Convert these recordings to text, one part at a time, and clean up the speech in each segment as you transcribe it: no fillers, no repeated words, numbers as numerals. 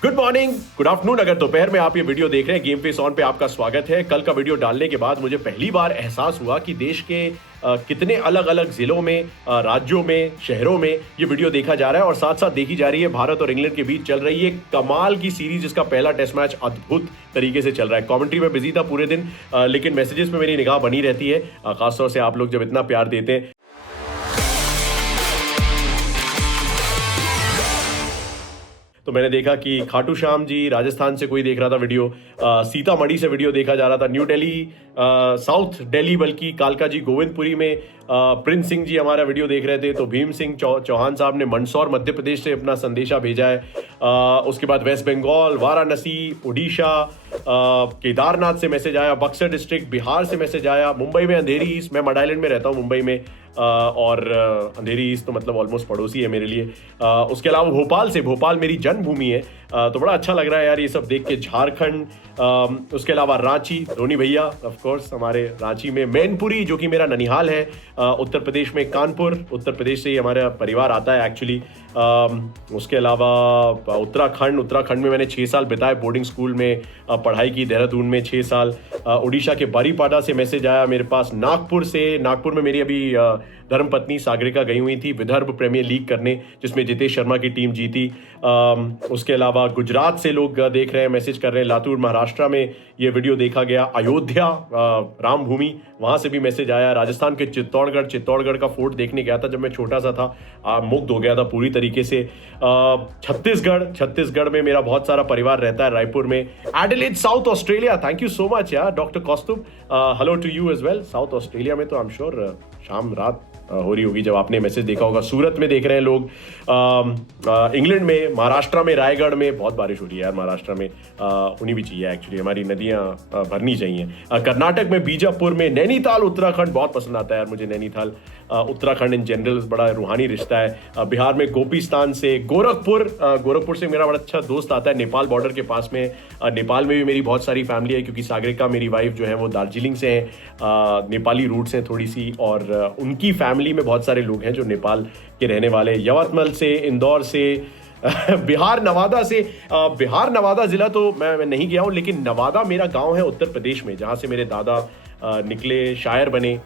Good morning, good afternoon. अगर दोपहर में आप ये वीडियो देख रहे हैं, गेम फेस ऑन पे आपका स्वागत है। कल का वीडियो डालने के बाद मुझे पहली बार एहसास हुआ कि देश के कितने अलग अलग जिलों में, राज्यों में, शहरों में ये वीडियो देखा जा रहा है और साथ साथ देखी जा रही है। भारत और इंग्लैंड के बीच चल रही है कमाल की सीरीज, जिसका पहला टेस्ट मैच अद्भुत तरीके से चल रहा है। कमेंट्री में बिजी था पूरे दिन, लेकिन मैसेजेस पे मेरी निगाह बनी रहती है, खासतौर से आप लोग जब इतना प्यार देते हैं। तो मैंने देखा कि खाटू श्याम जी राजस्थान से कोई देख रहा था वीडियो, सीतामढ़ी से वीडियो देखा जा रहा था, न्यू दिल्ली, साउथ दिल्ली बल्कि कालका जी गोविंदपुरी में प्रिंस सिंह जी हमारा वीडियो देख रहे थे। तो भीम सिंह चौहान साहब ने मंदसौर मध्य प्रदेश से अपना संदेशा भेजा है। उसके बाद वेस्ट बंगाल, वाराणसी, उड़ीसा, केदारनाथ से मैसेज आया, बक्सर डिस्ट्रिक्ट बिहार से मैसेज आया, मुंबई में अंधेरी ईस्ट, मैं मड आइलैंड में रहता हूँ मुंबई में, और अंधेरी ईस्ट तो मतलब ऑलमोस्ट पड़ोसी है मेरे लिए। उसके अलावा भोपाल से, भोपाल मेरी जन्मभूमि है, तो बड़ा अच्छा लग रहा है यार ये सब देख के। झारखंड, उसके अलावा रांची, धोनी भैया ऑफ कोर्स हमारे रांची में, मैनपुरी जो कि मेरा ननिहाल है, उत्तर प्रदेश में कानपुर, उत्तर प्रदेश से ही हमारा परिवार आता है एक्चुअली। उसके अलावा उत्तराखंड में मैंने 6 साल बिताए, बोर्डिंग स्कूल में पढ़ाई की, देहरादून में 6 साल। उड़ीसा के बारीपाड़ा से मैसेज आया मेरे पास। नागपुर में मेरी अभी धर्मपत्नी सागरिका गई हुई थी विदर्भ प्रीमियर लीग करने, जिसमें जितेश शर्मा की टीम जीती। उसके अलावा गुजरात से लोग देख रहे हैं, मैसेज कर रहे हैं। लातूर महाराष्ट्र में ये वीडियो देखा गया। अयोध्या राम भूमि, वहां से भी मैसेज आया। राजस्थान के चित्तौड़गढ़ का फोर्ट देखने गया था जब मैं छोटा सा था, मुग्ध हो गया था पूरी तरीके से। छत्तीसगढ़ में मेरा बहुत सारा परिवार रहता है, रायपुर में। Adelaide South Australia, thank you so much यार doctor Kaustubh, hello to you as well. South Australia में तो आई एम श्योर शाम रात हो रही होगी जब आपने मैसेज देखा होगा। सूरत में देख रहे हैं लोग, इंग्लैंड में, महाराष्ट्र में, रायगढ़ में बहुत बारिश हो रही है यार। महाराष्ट्र में होनी भी चाहिए एक्चुअली, हमारी नदियां भरनी चाहिए। कर्नाटक में, बीजापुर में, नैनीताल उत्तराखंड बहुत पसंद आता है यार मुझे नैनीताल। उत्तराखंड इन जनरल बड़ा रूहानी रिश्ता है। बिहार में गोपीस्तान से, गोरखपुर से मेरा बड़ा अच्छा दोस्त आता है, नेपाल बॉर्डर के पास में। नेपाल में भी मेरी बहुत सारी फैमिली है, क्योंकि सागरिका मेरी वाइफ जो है वो दार्जिलिंग से है, नेपाली रूट्स हैं थोड़ी सी, और उनकी फैमिली में बहुत सारे लोग हैं जो नेपाल के रहने वाले। यवतमाल से, इंदौर से, बिहार नवादा जिला तो मैं नहीं गया हूं, लेकिन नवादा मेरा गांव है उत्तर प्रदेश में, जहां से मेरे दादा निकले, शायर बने।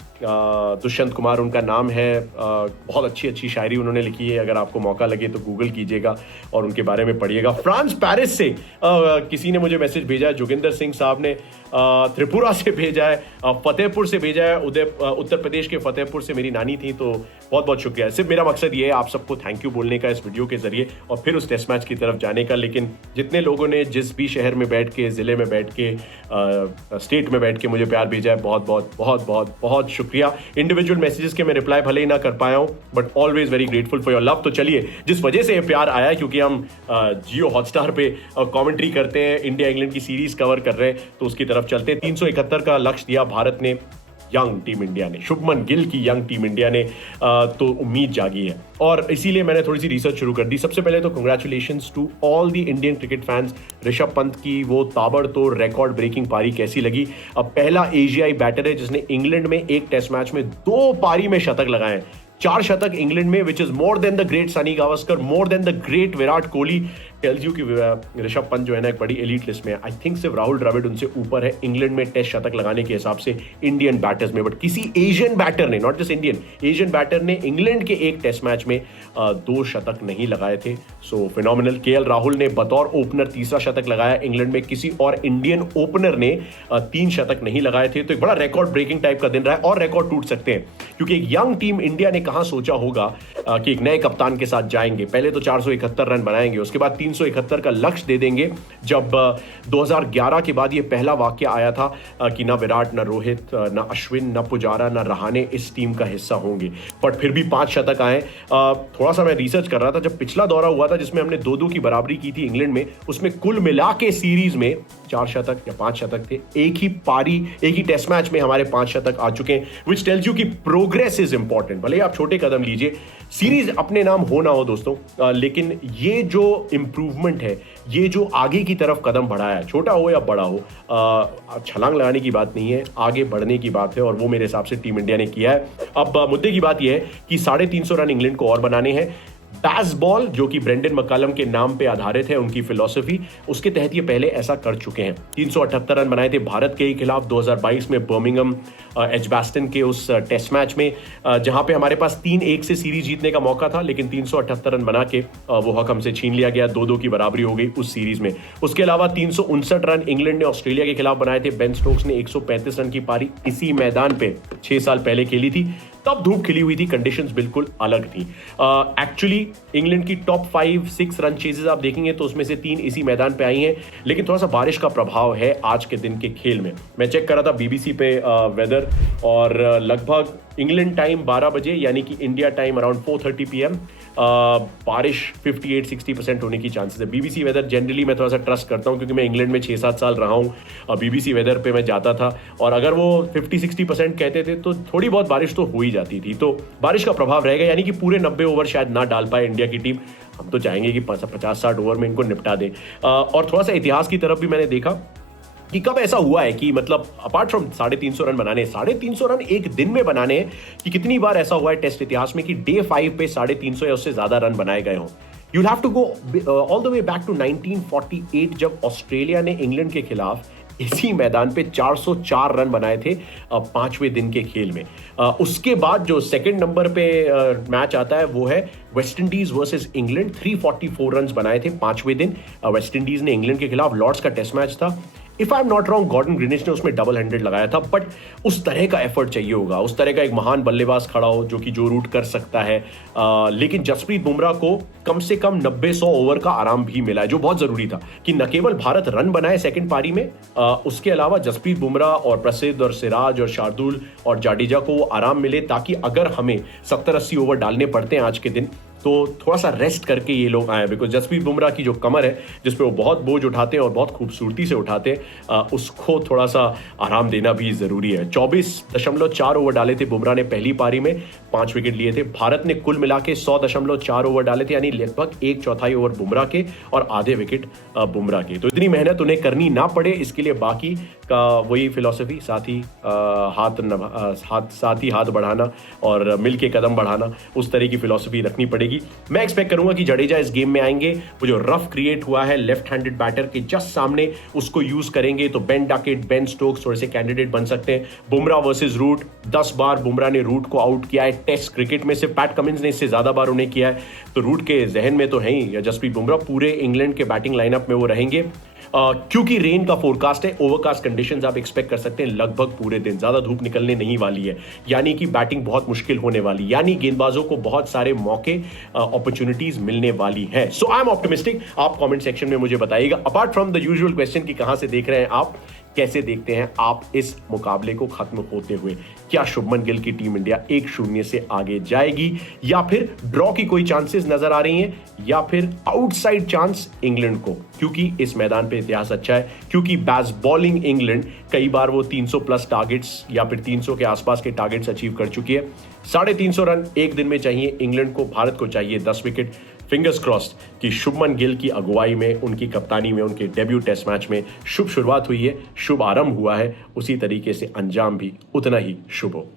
दुष्यंत कुमार उनका नाम है। बहुत अच्छी शायरी उन्होंने लिखी है, अगर आपको मौका लगे तो गूगल कीजिएगा और उनके बारे में पढ़िएगा। फ्रांस पेरिस से किसी ने मुझे मैसेज भेजा है, जोगिंदर सिंह साहब ने। त्रिपुरा से भेजा है, फतेहपुर से भेजा है, उत्तर प्रदेश के फतेहपुर से मेरी नानी थी, तो बहुत बहुत शुक्रिया। सिर्फ मेरा मकसद ये है आप सबको थैंक यू बोलने का इस वीडियो के जरिए, और फिर उस टेस्ट मैच की तरफ जाने का। लेकिन जितने लोगों ने जिस भी शहर में बैठ के, जिले में बैठ के, स्टेट में बैठ के मुझे प्यार भेजा है, बहुत शुक्रिया। इंडिविजुअल मैसेजेस के मैं रिप्लाई भले ही ना कर पाया हूं, but always very grateful for your love. तो चलिए, जिस वजह से ये प्यार आया, क्योंकि हम जियो हॉटस्टार पे कमेंट्री करते हैं, इंडिया इंग्लैंड की सीरीज कवर कर रहे हैं, तो उसकी तरफ चलते हैं। 371 का लक्ष्य दिया भारत ने, यंग टीम इंडिया ने, शुभमन गिल की यंग टीम इंडिया ने, तो उम्मीद जागी है, और इसीलिए मैंने थोड़ी सी रिसर्च शुरू कर दी। सबसे पहले तो congratulations to all the Indian cricket fans. Rishabh Pant की वो ताबड़तोड़ रिकॉर्ड ब्रेकिंग पारी कैसी लगी? अब पहला एशियाई बैटर है जिसने इंग्लैंड में एक टेस्ट मैच में 2 पारी में शतक लगाए हैं। 4 शतक इंग्लैंड में, which is more than the great Sunny Gavaskar, more than the great Virat Kohli. Tells you कि ऋषभ पंत जो है ना एक बड़ी एलीट लिस्ट में है। आई थिंक सिर्फ राहुल द्रविड़ उनसे ऊपर है इंग्लैंड में टेस्ट शतक लगाने के हिसाब से इंडियन बैटर्स में, बट किसी एशियन बैटर ने, not just Indian, Asian batter ने इंग्लैंड के एक टेस्ट मैच में 2 शतक नहीं लगाए थे। सो फिनोमिनल। केएल राहुल ने बतौर ओपनर 3रा शतक लगाया इंग्लैंड में, किसी और इंडियन ओपनर ने 3 शतक नहीं लगाए थे। तो एक बड़ा रिकॉर्ड ब्रेकिंग टाइप का दिन रहा है, और रिकॉर्ड टूट सकते हैं, क्योंकि एक यंग टीम इंडिया ने कहां सोचा होगा कि एक नए कप्तान के साथ जाएंगे, पहले तो 471 रन बनाएंगे, उसके बाद 371 का लक्ष्य दे देंगे। जब 2011 के बाद ये पहला वाकया आया था कि ना विराट, ना रोहित, ना अश्विन, ना पुजारा, ना रहाणे इस टीम का हिस्सा होंगे, बट फिर भी 5 शतक आए। थोड़ा सा मैं रिसर्च कर रहा था, जब पिछला दौरा हुआ था जिसमें हमने 2-2 की बराबरी की थी इंग्लैंड में, उसमें कुल मिला के सीरीज में 4 शतक या 5 शतक थे। एक ही टेस्ट मैच में हमारे 5 शतक आ चुके हैं, विच टेल्स यू कि प्रोग्रेस इज इंपॉर्टेंट। भले आप छोटे कदम लीजिए, सीरीज अपने नाम हो ना हो दोस्तों, लेकिन ये जो इंप्रूवमेंट है, ये जो आगे की तरफ कदम बढ़ाया है, छोटा हो या बड़ा हो, छलांग लगाने की बात नहीं है, आगे बढ़ने की बात है, और वो मेरे हिसाब से टीम इंडिया ने किया है। अब मुद्दे की बात यह है कि 350 रन इंग्लैंड को और बनाने हैं। पास बॉल, जो कि ब्रेंडन मक्कलम के नाम पे आधारित है, उनकी फिलॉसफी, उसके तहत ये पहले ऐसा कर चुके हैं। 378 रन बनाए थे भारत के ही खिलाफ 2022 में बर्मिंघम एजबास्टन के उस टेस्ट मैच में, जहां पे हमारे पास 3-1 से सीरीज जीतने का मौका था, लेकिन 378 रन बना के वो हक हमसे छीन लिया गया। 2-2 की बराबरी हो गई उस सीरीज में। उसके अलावा 359 रन इंग्लैंड ने ऑस्ट्रेलिया के खिलाफ बनाए थे। बेन स्टोक्स ने 135 रन की पारी इसी मैदान पे 6 साल पहले खेली थी। तब धूप खिली हुई थी, कंडीशंस बिल्कुल अलग थी। एक्चुअली इंग्लैंड की टॉप 5-6 रन चेजेस आप देखेंगे तो उसमें से 3 इसी मैदान पे आई हैं, लेकिन थोड़ा सा बारिश का प्रभाव है आज के दिन के खेल में। मैं चेक कर रहा था बीबीसी पे वेदर, और लगभग इंग्लैंड टाइम 12 बजे यानी कि इंडिया टाइम अराउंड 4:30 PM बारिश 58-60% होने की चांसेस है। बीबीसी वेदर जनरली मैं थोड़ा सा ट्रस्ट करता हूं, क्योंकि मैं इंग्लैंड में 6-7 साल रहा हूं। बीबीसी वेदर पे मैं जाता था, और अगर वो 50-60% कहते थे तो थोड़ी बहुत बारिश तो हो ही जाती थी। तो बारिश का प्रभाव रहेगा, यानी कि पूरे 90 ओवर शायद ना डाल पाए इंडिया की टीम। हम तो चाहेंगे कि 50-60 ओवर में इनको निपटा दे। और थोड़ा सा इतिहास की तरफ भी मैंने देखा कि कब ऐसा हुआ है कि मतलब अपार्ट फ्रॉम 350 रन बनाने, 350 रन एक दिन में बनाने, कि कितनी बार ऐसा हुआ है टेस्ट इतिहास में कि डे 5 पे 350 या उससे ज्यादा रन बनाए गए हों। You'll have to go all the way back to 1948, जब ऑस्ट्रेलिया ने इंग्लैंड के खिलाफ इसी मैदान पे 404 रन बनाए थे 5वें दिन के खेल में। उसके बाद जो सेकंड नंबर पे मैच आता है वो है West Indies versus England. 344 run बनाए थे 5वें दिन वेस्ट इंडीज ने इंग्लैंड के खिलाफ। लॉर्ड्स का टेस्ट मैच था। If I am not wrong, Gordon Greenidge ने उसमें डबल हैंडेड लगाया था। बट उस तरह का एफर्ट चाहिए होगा, उस तरह का एक महान बल्लेबाज खड़ा हो जो कि जो रूट कर सकता है। लेकिन जसप्रीत बुमराह को कम से कम 90-100 ओवर का आराम भी मिला है, जो बहुत जरूरी था कि न केवल भारत रन बनाए सेकंड पारी में, उसके अलावा जसप्रीत बुमराह और प्रसिद्ध और सिराज और शार्दुल और जाडेजा को वो आराम मिले, ताकि अगर हमें 70-80 ओवर डालने पड़ते हैं आज के दिन तो थोड़ा सा रेस्ट करके ये लोग आए। बिकॉज जसप्रीत बुमराह की जो कमर है, जिसपे वो बहुत बोझ उठाते हैं और बहुत खूबसूरती से उठाते हैं, उसको थोड़ा सा आराम देना भी जरूरी है। 24.4 ओवर डाले थे बुमराह ने पहली पारी में, 5 विकेट लिए थे। भारत ने कुल मिला के 100.4 ओवर डाले थे, यानी लगभग 1/4 ओवर बुमराह के और आधे विकेट बुमराह के। तो इतनी मेहनत उन्हें करनी ना पड़े, इसके लिए बाकी का वही फिलॉसफी, साथ ही हाथ बढ़ाना और मिल के कदम बढ़ाना, उस तरह की फिलॉसफी रखनी पड़ेगी। मैं एक्सपेक्ट करूंगा कि जडेजा इस गेम में आएंगे, वो जो रफ क्रिएट हुआ है लेफ्ट हैंडेड बैटर के जस्ट सामने, उसको यूज करेंगे तो बेन डकेट, बेन स्टोक्स थोड़े से कैंडिडेट बन सकते हैं। बुमराह वर्सेस रूट, 10 बार बुमराह ने रूट को आउट किया है टेस्ट क्रिकेट में। सिर्फ पैट कमिंस ने इससे ज्यादा बार उन्हें किया है, तो रूट के जहन में तो है ही जसप्रीत बुमराह। पूरे इंग्लैंड के बैटिंग लाइनअप में वो रहेंगे। क्योंकि रेन का फोरकास्ट है, ओवरकास्ट कंडीशंस आप एक्सपेक्ट कर सकते हैं लगभग पूरे दिन, ज्यादा धूप निकलने नहीं वाली है, यानी कि बैटिंग बहुत मुश्किल होने वाली, यानी गेंदबाजों को बहुत सारे मौके, अपॉर्चुनिटीज मिलने वाली है। सो आई एम ऑप्टिमिस्टिक। आप कमेंट सेक्शन में मुझे बताइएगा, apart from the usual question कि कहां से देख रहे हैं आप, कैसे देखते हैं आप इस मुकाबले को खत्म होते हुए? क्या शुभमन गिल की टीम इंडिया 1-0 से आगे जाएगी, या फिर ड्रॉ की कोई चांसेस नजर आ रही हैं, या फिर आउटसाइड चांस इंग्लैंड को? क्योंकि इस मैदान पे इतिहास अच्छा है, क्योंकि बैस बॉलिंग इंग्लैंड कई बार वो 300 प्लस टारगेट्स या फिर 300 के आसपास के टारगेट्स अचीव कर चुकी है। 350 रन एक दिन में चाहिए इंग्लैंड को, भारत को चाहिए 10 विकेट। फिंगर्स क्रॉस्ड कि शुभमन गिल की अगुवाई में, उनकी कप्तानी में, उनके डेब्यू टेस्ट मैच में शुभ शुरुआत हुई है, शुभ आरंभ हुआ है, उसी तरीके से अंजाम भी उतना ही शुभ हो।